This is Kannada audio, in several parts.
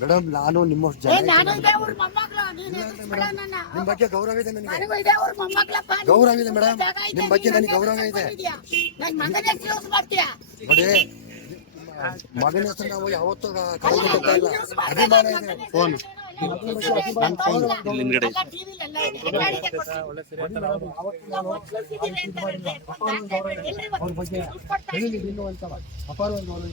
ಮೇಡಮ್ ನಾನು ನಿಮ್ಮ ಜನ ನಿಮ್ ಬಗ್ಗೆ ಗೌರವ ಇದೆ ನನಗೆ. ಗೌರವ ಇದೆ ಮೇಡಮ್. ನಿಮ್ಮ ನಿಮ್ ಬಗ್ಗೆ ನನಗೆ ಗೌರವ ಇದೆ. ಕರ್ಕೊಂಡಿದ್ಯಾ? ನನ್ ಮಗನ ಹೆಸರು ಯೂಸ್ ನೋಡಿ ಮಗನ ಹೆಸರು ನಾವು ಯಾವತ್ತೂ ಅಭಿಮಾನ ಇದೆ. ಫೋನ್. ಅಂತಲ್ಲ ಅಪಾರವಾದ ಗೌರವ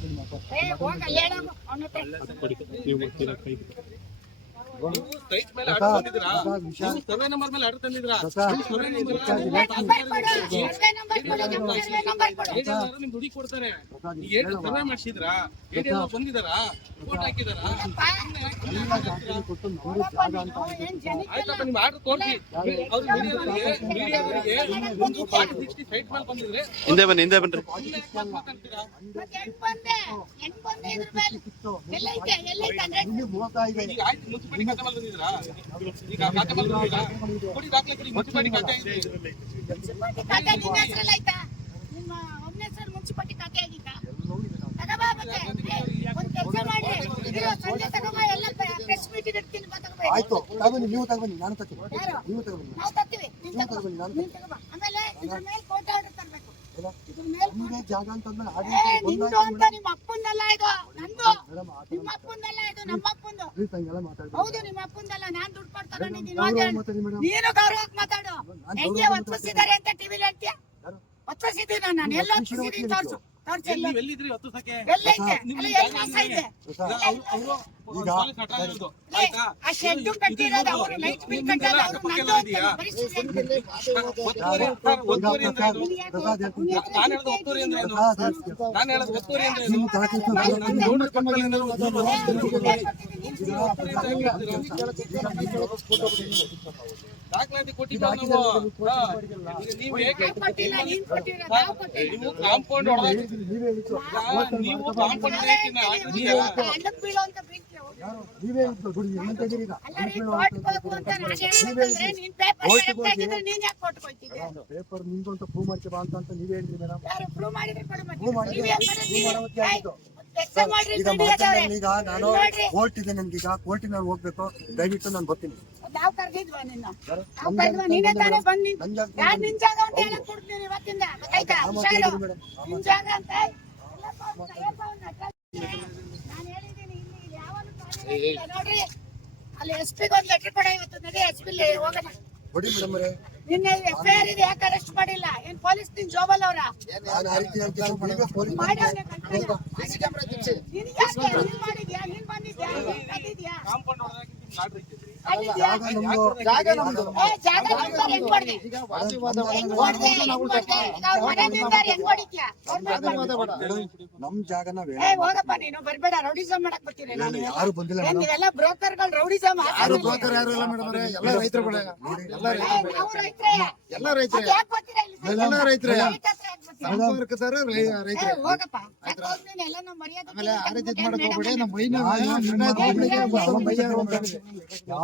ದುಡಿ ಕೊಡ್ತಾರೆ ಮಾಡ್ಸಿದ್ರಾ ಬಂದಿದಾರಾ ನಿಮ್ ಆರ್ಡರ್ ಅವ್ರು ಮೀಡಿಯಾದವರಿಗೆ ಒಂದು ಫಾರ್ಟಿ ಸಿಕ್ಸ್ಟಿ ಸೈಟ್ ಮೇಲೆ ಬಂದಿದ್ರೆ ಹಿಂದೆ ಬನ್ನಿ ಹಿಂದೆ ಬನ್ರಿ. ಮಾತಾಡ್ತೀರಾ? ಮುನ್ಸಿಪಾಲಿಟಿ ಖಾತೆ ಆಗಿದ್ದ ಆಯ್ತು? ತಗೊಬನ್ನಿ ನೀವು ತಗೊಂಡು ನಾನು ತಗೊಳ್ಳಿ? ನೀವು ತಗೊಂಡು ಆಮೇಲೆ ಜಾಗ ಅಂತಂದ್ರೆ ನಿಮ್ಮ ಅಪ್ಪಂದಲ್ಲ ಇದು ನಂದು. ನಿಮ್ಮ ಅಪ್ಪಂದಲ್ಲ ಇದು ನಮ್ಮ ಅಪ್ಪಂದು. ಹಂಗೆಲ್ಲ ಹೌದು ನಿಮ್ಮ ಅಪ್ಪಂದಲ್ಲ ನಾನ್ ದುಡ್ಡು ಕೊಟ್ಟು ತಗೊಂಡಿದ್ದೀನಿ ನೀನು ಗೌರವಕ್ಕೆ ಮಾತಾಡು. ಹೆಂಗೆ ಒತ್ತಿಸಿದ್ದಾರೆ ಅಂತ ಟಿವಿಲಿ ಹೇಳ್ತೀಯ? ಒತ್ತಿಸಿದ್ದೀನಿ ನಾನು? ಎಲ್ಲ ಒತ್ತಿಸಿದ್ದೀನಿ ತೋರ್ಸು ಎಲ್ಲಿದ್ರಿ ಎಲ್ಲೈತೆ ಎಲ್ಲಿ ಇದೆ? ಈಗ ಆ ಶೆಡ್ ಕಟ್ಟಿರೋದು ಅವರು. ಲೈಟ್ ಬಿಲ್ ಕಟ್ಟೋದು ಅವರು. ನಂದು ದಾಖಲಾತಿ ಕೊಟ್ಟಿಲ್ಲ ನಾವು ಕೊಟ್ಟಿಲ್ಲ ನೀನ್ ಕೊಟ್ಟಿರೋ ನಾವು ಕೊಟ್ಟಿಲ್ಲ ನೀವು ಕಾಂಪೌಂಡ್ ನೀವೇ ಕಾಂಪೌಂಡ್ ಹಳ್ಳಕ್ ನೀವೇ ಈಗ ಪೇಪರ್ ಅಂತ ಪ್ರೂವ್ ಮಾಡ್ತೀವ ಅಂತ ನೀವೇ ಹೇಳಿದ್ರಿ ಮೇಡಮ್ ಪ್ರೂವ್ ಮಾಡಿದ್ರೆ ಈಗ. ಮಾತಾಡೋಣ ಈಗ ನಾನು ಕೋರ್ಟ್ ಇದೆ ನನ್ಗೀಗ ಕೋರ್ಟಿಗೆ ನಾನು ಹೋಗ್ಬೇಕು. ದಯವಿಟ್ಟು ನಾನು ಬರ್ತೀನಿ. ನಿನ್ನ? ಅಲ್ಲಿ ಎಸ್ ಪಿಗೆ ಒಂದು ಲೆಟರ್ ಕೊಡ ಇವತ್ತು ನಡಿ ಎಸ್ ಪಿ ಹೋಗೋಣ ಮೇಡಮ್ ಅವರೇ. ನಿನ್ನೆ ಎಫ್ ಐ ಆರ್ ಇದೆ ಯಾಕೆ ಅರೆಸ್ಟ್ ಮಾಡಿಲ್ಲ? ಏನ್ ಪೊಲೀಸ್ ನಿನ್ ಜೋಬಲ್ ಅವ್ರ? ನಾನು ಆ ರೀತಿ ಹೇಳ್ತೀನಿ ನೀವೇ ಪೊಲೀಸ್ ಕ್ಯಾಮೆರಾ ಯಾಕೆ? ನೀನ್ ಮಾಡಿದ್ಯಾ ನೀನ್ ಬಂದಿದ್ಯಾ? ನೀನ್ ಬಂದಿದ್ಯಾ? ಕಾಂಪೌಂಡ್ ಹೊಡೆದಾಕಿ ನಮ್ ಜಾಗ ಹೋಗಪ್ಪ ನೀನು ಬರ್ಬೇಡ ರೌಡಿಸಮ್ ಮಾಡಕ್ ಬರ್ತೀನಿ ನಾನು. ಯಾರು ಬಂದಿಲ್ಲ ನೀವೆಲ್ಲ ಬ್ರೋಕರ್ಗಳು ಯಾರು ಬ್ರೋಕರ್ ಯಾರು ಇಲ್ಲ ಮೇಡಮ್ ಎಲ್ಲ ರೈತರುಗಳೇ ಎಲ್ಲ ರೈತರು ಎಲ್ಲ ರೈತರೇ. ಯಾಕೆ ಬರ್ತೀರಾ ಇಲ್ಲಿ ಎಲ್ಲ ರೈತರೇ. ಸಂಪರ್ಕದಾರ ಹೋಗಪ್ಪ. ಯಾಕೆ ಹೋಗ್ತೀನಿ? ಎಲ್ಲ ನಮ್ಮ ಮರ್ಯಾದೆ ಆಮೇಲೆ ಆ ರೀತಿ ತೆಗ್ದು ಮಾಡಕ್ ಹೋಗ್ಬೇಡಿ ನಮ್ಮ ಮೈನ ಒಬ್ಬಳಿಗೆ ಮತ್ತೊಬ್ಬ ಬೈಯ ಹೋಗ್ತಾನೆ.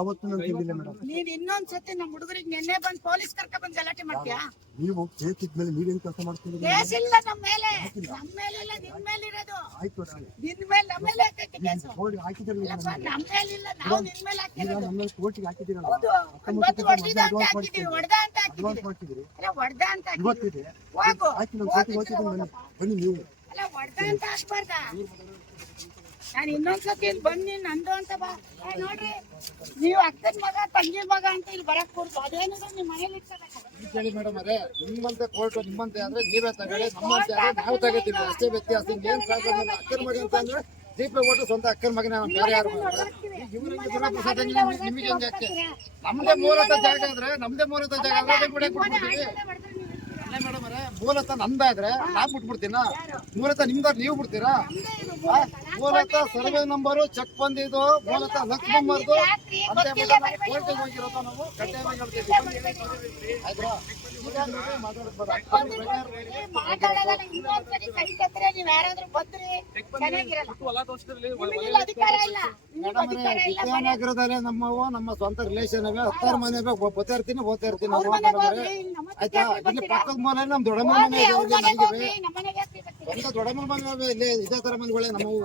ಯಾವತ್ತೂ ನಾನು ತಿಂದಿಲ್ಲ ಮೇಡಮ್. ನೀನ್ ಇನ್ನೊಂದ್ಸತಿ ನಮ್ಮ ಹುಡುಗರಿಗೆ ನೆನ್ನೆ ಬಂದ್ ಪೊಲೀಸ್ ಕರ್ಕ ಬಂದ್ ಗಲಾಟೆ ಮಾಡ್ತೀಯಾ? ನೀವು ಕೇಸ್ ಇದ್ಮೇಲೆ ನೀವೇನ್ ಕೆಲಸ ಮಾಡ್ತೀರಿ ಕೇಸ್ ಇಲ್ಲ ಮೇಲೆ. ಮೇಲೆ ಇಲ್ಲ ನಿನ್ ಮೇಲೆ ಇರೋದು ಆಯ್ತು. ನಿನ್ ಮೇಲೆ ನಮ್ಮ ಮೇಲೆ ಹಾಕೈತೆ ಕೇಸು. ಕೋರ್ಟ್ ಹಾಕಿದಿರಲ್ಲ ಇಲ್ಲಪ್ಪ ನಮ್ಮ ಮೇಲೆ ಇಲ್ಲ ನಾವು ನಿನ್ ಮೇಲೆ ಈಗ ಹಾಕಿರೋದು. ನಮ್ಮ ಕೋರ್ಟಿಗೆ ಹೌದು. ಅಂತ ಹಾಕಿದೀವಿ ಹೊಡೆದ ಅಂತ ಅಡ್ವಾನ್ಸ್ ಹಾಕಿದೀವಿ ಮಾಡ್ತಿದ್ದೀರಿ. ಅಲ್ಲ ಹೊಡೆದ ಅಂತ ಹಾಕಿದೀವಿ ಇವತ್ತಿದೆ. ಹೋಗು. ಆಯ್ತು ನಾನು ಕೋರ್ಟಿಗೆ ಹೋಗ್ತಿದ್ದೀನಿ ಬನ್ನಿ. ಬನ್ನಿ ನೀವು. ಅಲ್ಲ ಹೊಡೆದ ಅಂತ ಹಾಕ್ಬಾರ್ದ ನಾನು ಇನ್ನೊಂದ್ಸತಿ ಇಲ್ಲಿ ಬಂದು ನಂದು ಅಂತ ಬಾ. ಏ, ನೋಡ್ರಿ ನೀವು ಅಕ್ಕನ ಮಗ ತಂಗಿ ಮಗ ಅಂತ ಇಲ್ಲಿ ಬರಕ್ ಕೊಡ್ತು ಅದೇನಿದೆ ನಿಮ್ ಮನೇಲಿ ಕೇಳಿ ಮೇಡಮ್ ಅದೇ ನಿಮ್ಮಂತೆ ಕೋರ್ಟ್ ನಿಮ್ಮಂತೆ ಅಂದ್ರೆ ನೀವೇ ತಗೊಳ್ಳಿ ನಮ್ಮಂತೆ ಆದ್ರೆ ನಾವು ತಗೋತೀವಿ. ಅಷ್ಟೇ ವ್ಯತ್ಯಾಸ ಏನ್ ಪ್ರಾಬ್ಲಮ್ ಅಕ್ಕನ ಮಗ ಅಂತ ಅಂದ್ರೆ ದೀಪ ಓಟು ಸ್ವಂತ ಅಕ್ಕನ ಮಗನ ನಾವು ಬೇರೆ ಯಾರು ನಿಮ್ಗೆ ಹೆಂಗೆ ಯಾಕೆ ನಮ್ದೇ ಮೂಲತ ಜಾಗ ಆದ್ರೆ ನಮ್ದೇ ಮೂಲತ ಜಾಗ ಅದನ್ನ ಕೂಡ ಕೊಟ್ಬಿಡ್ತೀವಿ ಅಲ್ಲ ಮೇಡಮ್ ಅವರೇ ಮೂಲತ ನಮ್ದಾದ್ರೆ ನಾ ಬಿಟ್ಬಿಡ್ತೀನ? ಮೂಲತ ನಿಮ್ದಾದ್ರೆ ನೀವು ಬಿಡ್ತೀರಾ? ಮೂಲತಃ ಸರ್ವೆ ನಂಬರು ಚೆಕ್ ಬಂದಿದ್ದು ಮೂಲತಃ ಲಕ್ಷ ನಂಬರ್ದು ಕೋರ್ಟಿಗೆ ಹೋಗಿರೋದು ನಾವು ವಿದ್ಯಾನಗರದಲ್ಲಿ ನಮ್ಮವು ನಮ್ಮ ಸ್ವಂತ ರಿಲೇಷನ್ ಅವೆ ಹತ್ತಾರು ಮನೆ ಅವೆ ಹೋಗ್ತಾ ಇರ್ತೀನಿ ಓದ್ತಾ ಇರ್ತೀನಿ. ನಮ್ಮ ಆಯ್ತಾ? ಇಲ್ಲಿ ಪಕ್ಕದ ಮನೆ ನಮ್ ದೊಡ್ಡ ಮನೆ ಇದೆ ಸ್ವಂತ ದೊಡ್ಡಮ್ಮ ಮನೆ ಇದೇ ತರ ಮನೆಗಳೇ ನಮ್ಮವು